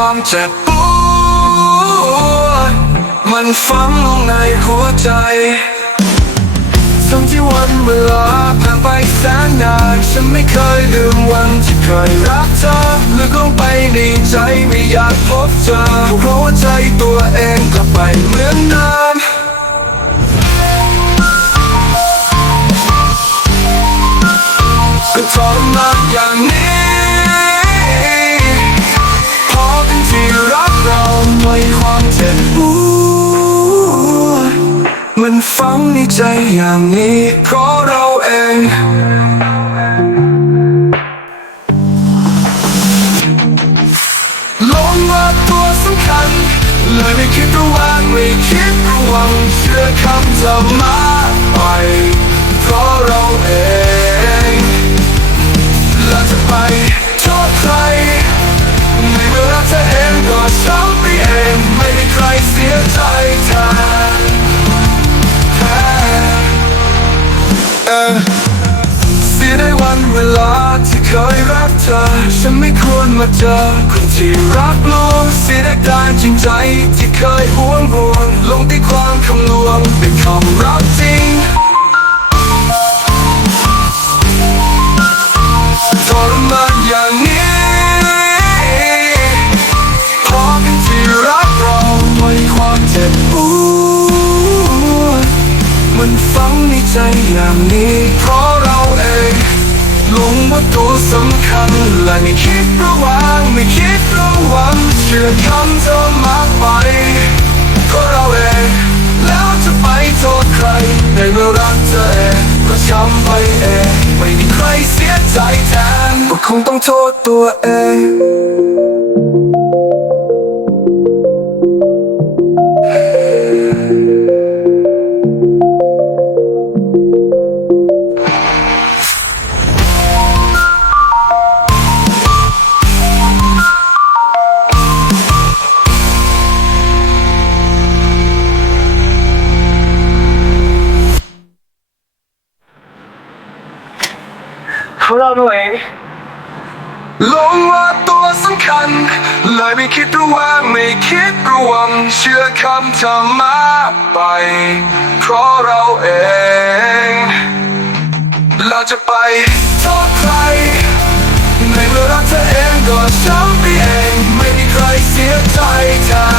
ความเจ็บปวดมันฝังลงในหัวใจทั้งที่วันเวลาผ่านไปแสนนานฉันไม่เคยลืมวันที่เคยรักเธอลึกลงไปในใจไม่อยากพบเธอเพราะว่าใจตัวเองกลับไปเหมือนเดิม ใจอย่างนี้เพราะเราเอง ลงว่าตัวสำคัญ เลยไม่คิดระวังไม่คิดระวังเชื่อคำจะมาไป ฉันไม่ควรมาเจอคนที่รักลวงเสียได้การจริงใจ ที่เคยห่วงห่วงลงที่ความคำลวงเป็นคำรักจริงทรมานอย่างนี้เพราะเป็นที่รักเราไม่ความเจ็บปวดมันฝังในใจอย่างนี้ ว่าตัวสำคัญ และไม่คิดระวังไม่คิดระวังเชื่อคำเธอมากไปเพราะเราเองแล้วจะไปโทษใครในเมื่อรักเธอเองก็ช้ำไปเอง ไม่มีใครเสียใจแทนก็คงต้องโทษตัวเอง เขาเราตัวเองลงว่าตัวสำคัญ เลยไม่คิดระวังไม่คิดระวังเชื่อคำเธอมาไป เพราะเราเอง เราจะไปโทษใครในเมื่อรักเธอเองก็ช้ำไปเอง ไม่มีใครเสียใจแทน